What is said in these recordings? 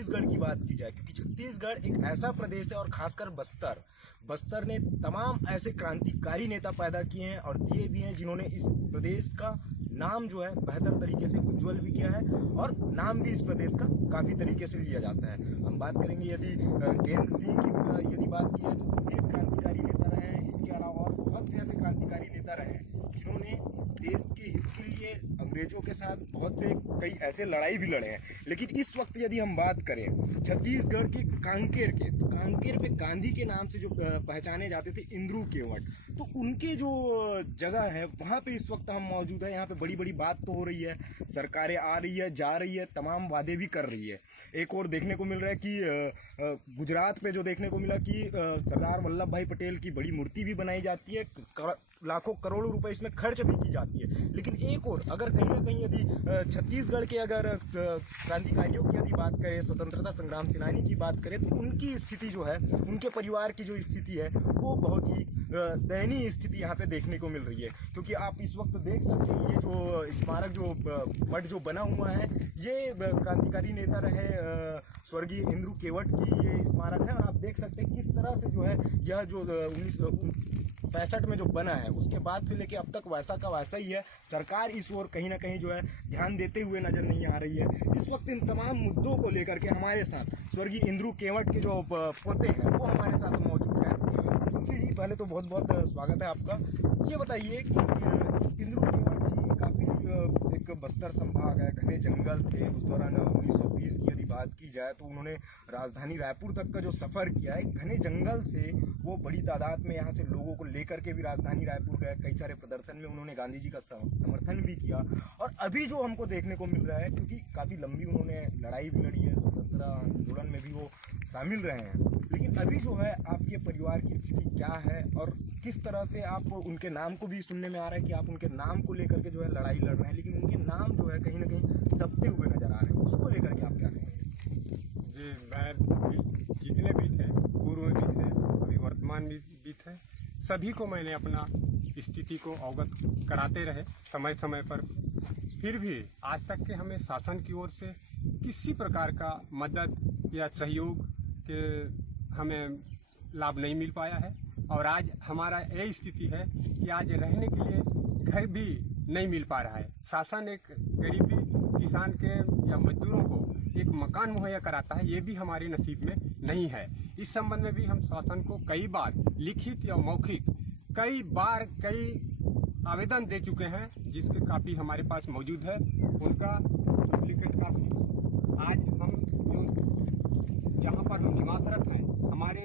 छत्तीसगढ़ की बात की जाए, क्योंकि छत्तीसगढ़ एक ऐसा प्रदेश है और खासकर बस्तर ने तमाम ऐसे क्रांतिकारी नेता पैदा किए हैं और दिए भी हैं, जिन्होंने इस प्रदेश का नाम जो है बेहतर तरीके से उज्जवल भी किया है और नाम भी इस प्रदेश का काफी तरीके से लिया जाता है। हम बात करेंगे यदि गेंद सिंह की यदि बात की है तो एक क्रांतिकारी नेता रहे हैं। इसके अलावा और बहुत से ऐसे क्रांतिकारी नेता रहे हैं जिन्होंने देश के हित के लिए अंग्रेजों के साथ बहुत से कई ऐसे लड़ाई भी लड़े हैं। लेकिन इस वक्त यदि हम बात करें छत्तीसगढ़ के कांकेर के, तो कांकेर पे गांधी के नाम से जो पहचाने जाते थे इंद्रू केवट, तो उनके जो जगह है वहाँ पे इस वक्त हम मौजूद है। यहाँ पे बड़ी बड़ी बात तो हो रही है, सरकारें आ रही है, जा रही है, तमाम वादे भी कर रही है। एक और देखने को मिल रहा है कि गुजरात पे जो देखने को मिला कि सरदार वल्लभ भाई पटेल की बड़ी मूर्ति भी बनाई जाती है, लाखों करोड़ों रुपए इसमें खर्च भी की जाती है। लेकिन एक और अगर कहीं ना कहीं यदि छत्तीसगढ़ के अगर क्रांतिकारियों की यदि बात करें, स्वतंत्रता संग्राम सेनानी की बात करें, तो उनकी स्थिति जो है, उनके परिवार की जो स्थिति है वो बहुत ही दयनीय स्थिति यहाँ पे देखने को मिल रही है। क्योंकि आप इस वक्त देख सकते हैं ये जो स्मारक जो मठ जो बना हुआ है, ये क्रांतिकारी नेता रहे स्वर्गीय इंद्रू केवट की ये स्मारक है। और आप देख सकते हैं किस तरह से जो है यह जो 1965 में जो बना है उसके बाद से लेके अब तक वैसा का वैसा ही है। सरकार इस ओर कहीं ना कहीं जो है ध्यान देते हुए नजर नहीं आ रही है। इस वक्त इन तमाम मुद्दों को लेकर के हमारे साथ स्वर्गीय इंद्रू केवट के जो पोते हैं वो हमारे साथ मौजूद हैं। तुलसी जी, पहले तो बहुत बहुत स्वागत है आपका। ये बताइए कि इंद्रू केवट जी काफी एक बस्तर संभाग है, घने जंगल थे उस दौरान 1920 की यदि बात की जाए तो उन्होंने राजधानी रायपुर तक का जो सफर किया है, घने जंगल से वो बड़ी तादाद में यहाँ से लोगों को लेकर के भी राजधानी रायपुर गए। कई सारे प्रदर्शन में उन्होंने गांधी जी का समर्थन भी किया। और अभी जो हमको देखने को मिल रहा है, क्योंकि काफी लंबी उन्होंने लड़ाई भी लड़ी है, स्वतंत्रता आंदोलन में भी वो शामिल रहे हैं, लेकिन अभी जो है आपके परिवार की स्थिति क्या है और किस तरह से आप उनके नाम को भी सुनने में आ रहा है कि आप उनके नाम को लेकर के जो है लड़ाई लड़ रहे हैं, लेकिन उनके नाम जो है कहीं ना कहीं दबते हुए नजर आ रहे हैं, उसको लेकर के आप क्या कहेंगे? जी, मैं जितने भी थे, पूर्व भी थे, अभी वर्तमान भी थे, सभी को मैंने अपना स्थिति को अवगत कराते रहे समय समय पर। फिर भी आज तक के हमें शासन की ओर से किसी प्रकार का मदद या सहयोग के हमें लाभ नहीं मिल पाया है। और आज हमारा यही स्थिति है कि आज रहने के लिए घर भी नहीं मिल पा रहा है। शासन एक गरीबी किसान के या मजदूरों को एक मकान मुहैया कराता है, ये भी हमारे नसीब में नहीं है। इस संबंध में भी हम शासन को कई बार लिखित या मौखिक कई आवेदन दे चुके हैं, जिसके कापी हमारे पास मौजूद है, उनका डुप्लीकेट कापी। आज हम जहाँ पर हम निवासरत हैं, हमारे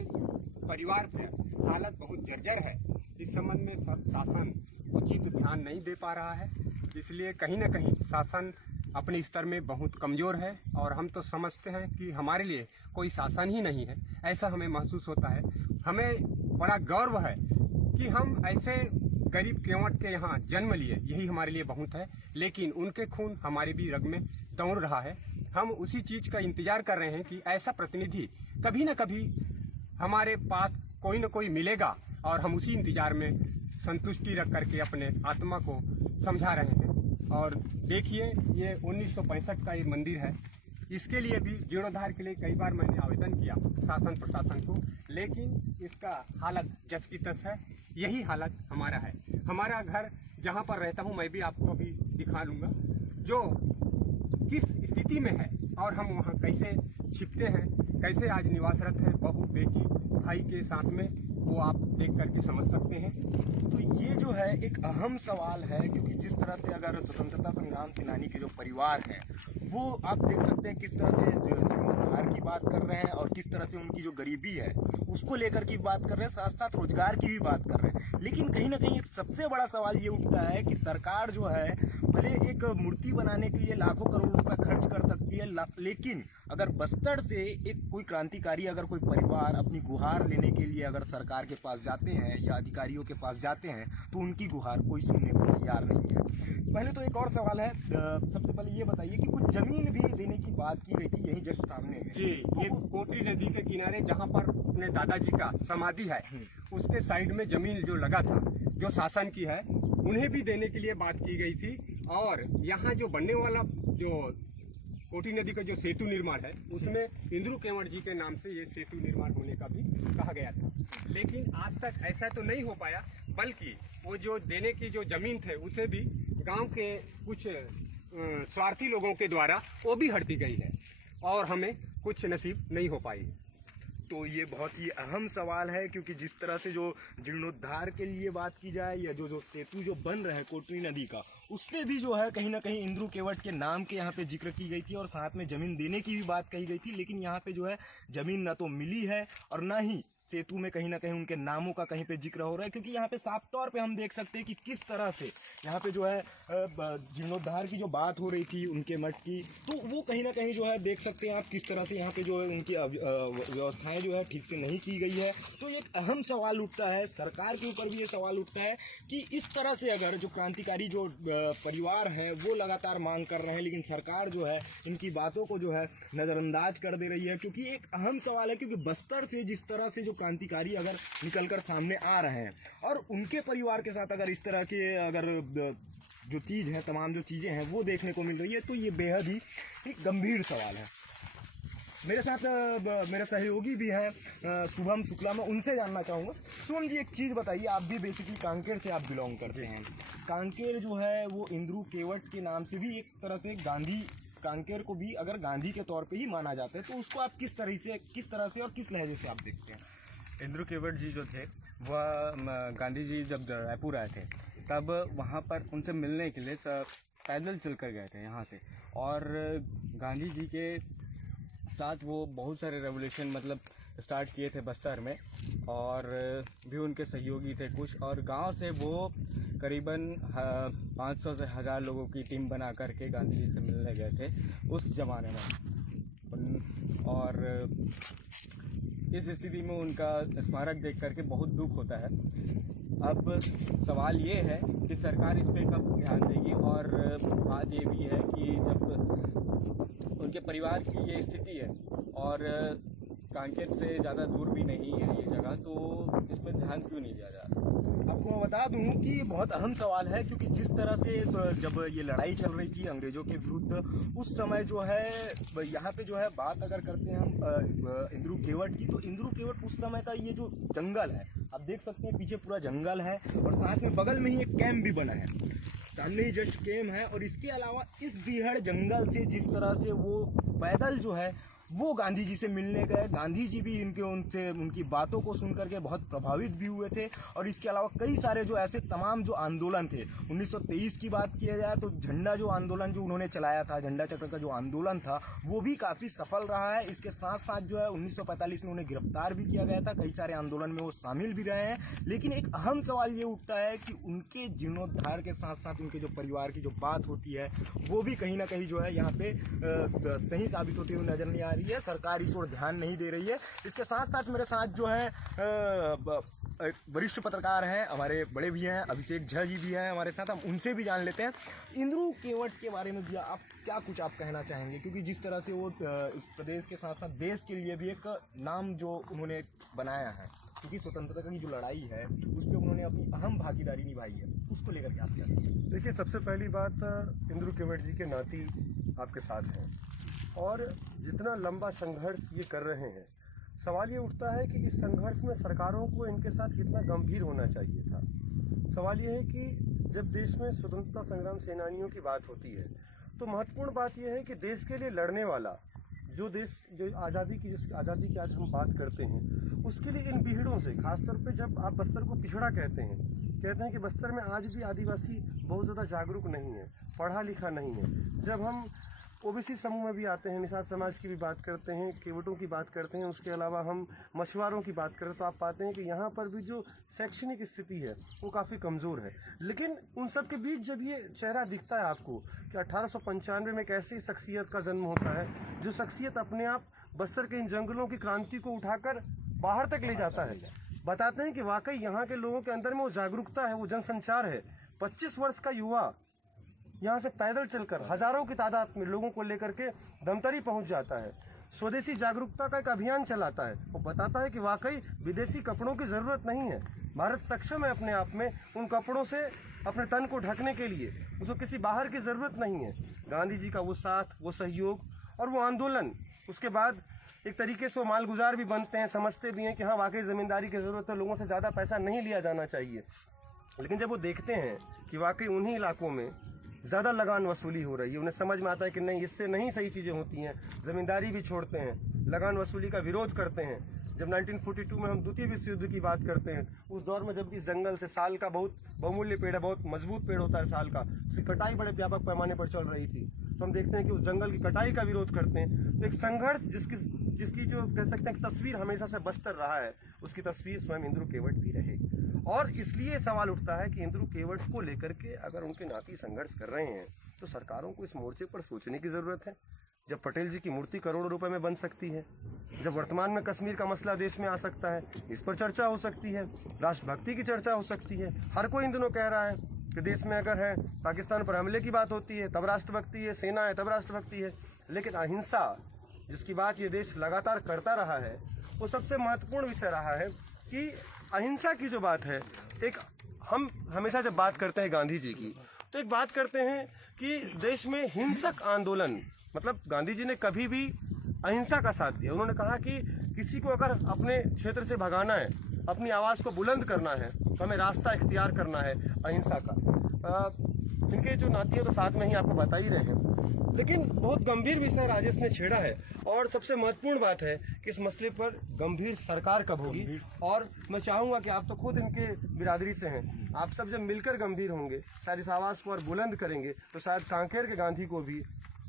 परिवार पर हालत बहुत जर्जर है। इस संबंध में शासन उचित ध्यान नहीं दे पा रहा है, इसलिए कहीं न कहीं शासन अपने स्तर में बहुत कमजोर है। और हम तो समझते हैं कि हमारे लिए कोई शासन ही नहीं है, ऐसा हमें महसूस होता है। हमें बड़ा गर्व है कि हम ऐसे गरीब केवट के यहाँ जन्म लिए, यही हमारे लिए बहुत है। लेकिन उनके खून हमारे भी रग में दौड़ रहा है। हम उसी चीज का इंतजार कर रहे हैं कि ऐसा प्रतिनिधि कभी न कभी हमारे पास कोई न कोई मिलेगा, और हम उसी इंतजार में संतुष्टि रख करके अपने आत्मा को समझा रहे हैं। और देखिए, ये 1965 का ये मंदिर है, इसके लिए भी जीर्णोद्धार के लिए कई बार मैंने आवेदन किया शासन प्रशासन को, लेकिन इसका हालत जस की तस है। यही हालत हमारा है। हमारा घर जहाँ पर रहता हूँ, मैं भी आपको अभी दिखा लूँगा जो किस स्थिति में है, और हम वहाँ कैसे छिपते हैं, कैसे आज निवासरत है बहू बेटी भाई के साथ में, वो आप देख करके समझ सकते हैं। तो ये जो है एक अहम सवाल है, क्योंकि जिस तरह से अगर स्वतंत्रता संग्राम सेनानी के जो परिवार है वो आप देख सकते हैं किस तरह से जीवनोद्धार की बात कर रहे हैं और किस तरह से उनकी जो गरीबी है उसको लेकर की बात कर रहे हैं, साथ साथ रोजगार की भी बात कर रहे हैं। लेकिन कहीं ना कहीं एक सबसे बड़ा सवाल ये उठता है कि सरकार जो है भले एक मूर्ति बनाने के लिए लाखों करोड़ रुपए खर्च कर सकती है, लेकिन अगर बस्तर से एक कोई क्रांतिकारी अगर कोई परिवार अपनी गुहार लेने के लिए अगर सरकार के पास जाते हैं या अधिकारियों के पास जाते हैं तो उनकी गुहार कोई सुनने को तैयार नहीं है। पहले तो एक और सवाल है, सबसे पहले ये बताइए कि कुछ जमीन भी देने की बात की गई थी यही जस्ट सामने में। जी, ये कोटी नदी के किनारे जहाँ पर अपने दादाजी का समाधि है, उसके साइड में जमीन जो लगा था, जो शासन की है, उन्हें भी देने के लिए बात की गई थी। और यहाँ जो बनने वाला जो कोटी नदी का जो सेतु निर्माण है उसमें इंद्रू केवट जी के नाम से ये सेतु निर्माण होने का भी कहा गया था, लेकिन आज तक ऐसा तो नहीं हो पाया, बल्कि वो जो देने की जो जमीन थे उसे भी गांव के कुछ स्वार्थी लोगों के द्वारा वो भी हड़पी गई है और हमें कुछ नसीब नहीं हो पाई। तो ये बहुत ही अहम सवाल है, क्योंकि जिस तरह से जो जीर्णोद्धार के लिए बात की जाए या जो सेतु जो बन रहा है कोटरी नदी का, उसमें भी जो है कहीं ना कहीं इंद्रू केवट के नाम के यहाँ पे जिक्र की गई थी और साथ में जमीन देने की भी बात कही गई थी, लेकिन यहाँ पे जो है जमीन ना तो मिली है और ना ही सेतु में कहीं ना कहीं उनके नामों का कहीं पे जिक्र हो रहा है, क्योंकि यहाँ पे साफ तौर पे हम देख सकते हैं कि किस तरह से यहाँ पे जो है जीर्णोद्धार की जो बात हो रही थी उनके मठ की, तो वो कहीं ना कहीं जो है देख सकते हैं आप किस तरह से यहाँ पे जो है उनकी व्यवस्थाएं जो है ठीक से नहीं की गई है। तो एक अहम सवाल उठता है, सरकार के ऊपर भी ये सवाल उठता है कि इस तरह से अगर जो क्रांतिकारी जो परिवार है वो लगातार मांग कर रहे हैं, लेकिन सरकार जो है इनकी बातों को जो है नज़रअंदाज कर दे रही है, क्योंकि एक अहम सवाल है, क्योंकि बस्तर से जिस तरह से जो क्रांतिकारी अगर निकलकर सामने आ रहे हैं और उनके परिवार के साथ अगर इस तरह के अगर जो चीज़ है, तमाम जो चीज़ें हैं वो देखने को मिल रही है, तो ये बेहद ही एक गंभीर सवाल है। मेरे साथ मेरे सहयोगी भी हैं शुभम शुक्ला, मैं उनसे जानना चाहूँगा। शुभम जी, एक चीज़ बताइए, आप भी बेसिकली कांकेर से आप बिलोंग करते हैं। कांकेर जो है वो इंद्रू केवट के नाम से भी एक तरह से गांधी, कांकेर को भी अगर गांधी के तौर पे ही माना जाता है, तो उसको आप किस तरह से और किस लहजे से आप देखते हैं? इंद्रू केवट जी जो थे वह गांधी जी जब रायपुर आए थे तब वहाँ पर उनसे मिलने के लिए पैदल चल कर गए थे यहाँ से, और गांधी जी के साथ वो बहुत सारे रेवोल्यूशन मतलब स्टार्ट किए थे बस्तर में, और भी उनके सहयोगी थे कुछ, और गांव से वो करीबन 500 से 1000 लोगों की टीम बना करके गांधी जी से मिलने गए थे उस ज़माने में। और इस स्थिति में उनका स्मारक देख करके बहुत दुख होता है। अब सवाल ये है कि सरकार इस पे कब ध्यान देगी, और बात ये भी है कि जब उनके परिवार की ये स्थिति है और कांकेर से ज़्यादा दूर भी नहीं है ये जगह, तो इस पर ध्यान क्यों नहीं दिया जा रहा? आपको मैं बता दूं कि ये बहुत अहम सवाल है, क्योंकि जिस तरह से जब ये लड़ाई चल रही थी अंग्रेजों के विरुद्ध, उस समय जो है यहाँ पे जो है बात अगर करते हैं हम इंद्रू केवट की, तो इंद्रू केवट उस समय का ये जो जंगल है, आप देख सकते हैं पीछे पूरा जंगल है और साथ में बगल में ही एक कैंप भी बना है, सामने ही जस्ट कैम्प है। और इसके अलावा इस बीहड़ जंगल से जिस तरह से वो पैदल जो है वो गांधी जी से मिलने गए, गांधी जी भी उनकी बातों को सुन करके बहुत प्रभावित भी हुए थे। और इसके अलावा कई सारे जो ऐसे तमाम जो आंदोलन थे, 1923 की बात किया जाए तो झंडा जो आंदोलन जो उन्होंने चलाया था, झंडा चक्र का जो आंदोलन था, वो भी काफ़ी सफल रहा है। इसके साथ साथ जो है 1945 में उन्हें गिरफ्तार भी किया गया था, कई सारे आंदोलन में वो शामिल भी रहे हैं। लेकिन एक अहम सवाल ये उठता है कि उनके जीर्णोद्धार के साथ साथ उनके जो परिवार की जो बात होती है वो भी कहीं ना कहीं जो है यहाँ पे सही साबित होती हुई नजर नहीं आ रही है, सरकार इस ओर ध्यान नहीं दे रही है। इसके साथ साथ मेरे साथ जो है वरिष्ठ पत्रकार हैं, हमारे बड़े भी हैं, अभिषेक झा जी भी हैं हमारे साथ, हम उनसे भी जान लेते हैं इंद्रू केवट के बारे में भी आप क्या कुछ आप कहना चाहेंगे, क्योंकि जिस तरह से वो इस प्रदेश के साथ साथ देश के लिए भी एक नाम जो उन्होंने बनाया है, क्योंकि स्वतंत्रता की जो लड़ाई है उस पर उन्होंने अपनी अहम भागीदारी निभाई है, उसको लेकर के आप क्या कहते हैं? देखिए, सबसे पहली बात, इंद्रू केवट जी के नाती आपके साथ हैं और जितना लंबा संघर्ष ये कर रहे हैं, सवाल ये उठता है कि इस संघर्ष में सरकारों को इनके साथ कितना गंभीर होना चाहिए था। सवाल ये है कि जब देश में स्वतंत्रता संग्राम सेनानियों की बात होती है तो महत्वपूर्ण बात यह है कि देश के लिए लड़ने वाला जो देश, जो आज़ादी की आज हम बात करते हैं, उसके लिए इन बीहड़ों से, खासतौर पे जब आप बस्तर को पिछड़ा कहते हैं कि बस्तर में आज भी आदिवासी बहुत ज़्यादा जागरूक नहीं है, पढ़ा लिखा नहीं है। जब हम ओबीसी समूह में भी आते हैं, निषाद समाज की भी बात करते हैं, केवटों की बात करते हैं, उसके अलावा हम मछुआरों की बात करें तो आप पाते हैं कि यहाँ पर भी जो शैक्षणिक स्थिति है वो काफ़ी कमज़ोर है। लेकिन उन सब के बीच जब ये चेहरा दिखता है आपको कि 1895 में एक ऐसी शख्सियत का जन्म होता है जो शख्सियत अपने आप बस्तर के इन जंगलों की क्रांति को उठाकर बाहर तक ले जाता है, बताते हैं कि वाकई यहाँ के लोगों के अंदर में वो जागरूकता है, वो जनसंचार है। 25 वर्ष का युवा यहाँ से पैदल चलकर हजारों की तादाद में लोगों को लेकर के धमतरी पहुँच जाता है, स्वदेशी जागरूकता का एक अभियान चलाता है। वो बताता है कि वाकई विदेशी कपड़ों की ज़रूरत नहीं है, भारत सक्षम है अपने आप में उन कपड़ों से अपने तन को ढकने के लिए, उसको किसी बाहर की ज़रूरत नहीं है। गांधी जी का वो साथ, वो सहयोग और वो आंदोलन उसके बाद एक तरीके से वो मालगुजार भी बनते हैं, समझते भी हैं कि हाँ वाकई ज़मींदारी की ज़रूरत है, लोगों से ज़्यादा पैसा नहीं लिया जाना चाहिए। लेकिन जब वो देखते हैं कि वाकई उन्हीं इलाकों में ज़्यादा लगान वसूली हो रही है, उन्हें समझ में आता है कि नहीं, इससे नहीं सही चीज़ें होती हैं, ज़मींदारी भी छोड़ते हैं, लगान वसूली का विरोध करते हैं। जब 1942 में हम द्वितीय विश्व युद्ध की बात करते हैं, उस दौर में जब इस जंगल से साल का बहुत बहुमूल्य पेड़ है, बहुत मजबूत पेड़ होता है साल का, उसकी कटाई बड़े व्यापक पैमाने पर चल रही थी, तो हम देखते हैं कि उस जंगल की कटाई का विरोध करते हैं। तो एक संघर्ष जिसकी जो कह सकते हैं तस्वीर हमेशा से बस्तर रहा है, उसकी तस्वीर स्वयं इंद्रू केवट भी रहेगी। और इसलिए सवाल उठता है कि इंद्रू केवट को लेकर के अगर उनके नाती संघर्ष कर रहे हैं तो सरकारों को इस मोर्चे पर सोचने की ज़रूरत है। जब पटेल जी की मूर्ति करोड़ों रुपए में बन सकती है, जब वर्तमान में कश्मीर का मसला देश में आ सकता है, इस पर चर्चा हो सकती है, राष्ट्रभक्ति की चर्चा हो सकती है। हर कोई इन दिनों कह रहा है कि देश में अगर है पाकिस्तान पर हमले की बात होती है तब राष्ट्रभक्ति है, सेना है तब राष्ट्रभक्ति है, लेकिन अहिंसा जिसकी बात ये देश लगातार करता रहा है, वो सबसे महत्वपूर्ण विषय रहा है कि अहिंसा की जो बात है, एक हम हमेशा जब बात करते हैं गांधी जी की तो एक बात करते हैं कि देश में हिंसक आंदोलन, मतलब गांधी जी ने कभी भी अहिंसा का साथ दिया। उन्होंने कहा कि किसी को अगर अपने क्षेत्र से भगाना है, अपनी आवाज़ को बुलंद करना है, तो हमें रास्ता इख्तियार करना है अहिंसा का। इनके जो नाती है तो साथ में ही आपको बता ही रहे हैं, लेकिन बहुत गंभीर विषय राजेश ने छेड़ा है और सबसे महत्वपूर्ण बात है कि इस मसले पर गंभीर सरकार कब होगी। और मैं चाहूँगा कि आप तो खुद इनके बिरादरी से हैं, आप सब जब मिलकर गंभीर होंगे, शायद इस आवाज़ को और बुलंद करेंगे, तो शायद कांकेर के गांधी को भी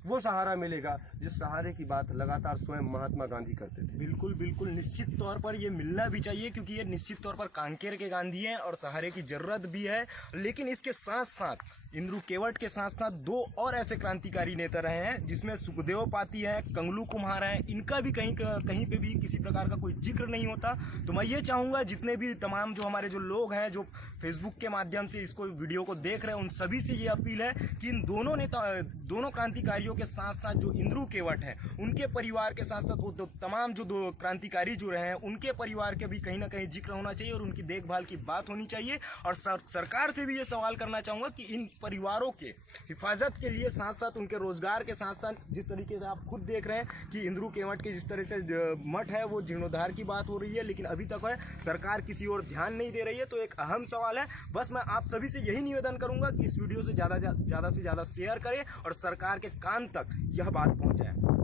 वो सहारा मिलेगा जिस सहारे की बात लगातार स्वयं महात्मा गांधी करते थे। बिल्कुल बिल्कुल, निश्चित तौर पर ये मिलना भी चाहिए, क्योंकि ये निश्चित तौर पर कांकेर के गांधी हैं और सहारे की जरूरत भी है। लेकिन इसके साथ साथ इंद्रू केवट के साथ साथ दो और ऐसे क्रांतिकारी नेता रहे हैं जिसमें सुखदेव पाती हैं, कंगलू कुम्हार हैं, इनका भी कहीं पे भी किसी प्रकार का कोई जिक्र नहीं होता। तो मैं ये चाहूँगा जितने भी तमाम जो हमारे जो लोग हैं जो फेसबुक के माध्यम से इसको वीडियो को देख रहे हैं, उन सभी से ये अपील है कि इन दोनों क्रांतिकारियों के साथ साथ जो इंद्रू केवट हैं उनके परिवार के साथ साथ वो तमाम जो दो क्रांतिकारी जो रहे हैं उनके परिवार के भी कहीं ना कहीं जिक्र होना चाहिए और उनकी देखभाल की बात होनी चाहिए। और सरकार से भी ये सवाल करना चाहूँगा कि इन परिवारों के हिफाजत के लिए साथ साथ उनके रोजगार के साथ साथ, जिस तरीके से आप खुद देख रहे हैं कि इंद्रू केवट के जिस तरह से मठ है वो जीर्णोद्धार की बात हो रही है, लेकिन अभी तक है सरकार किसी और ध्यान नहीं दे रही है। तो एक अहम सवाल है, बस मैं आप सभी से यही निवेदन करूंगा कि इस वीडियो से ज़्यादा से ज़्यादा शेयर करें और सरकार के कान तक यह बात पहुंचाएं।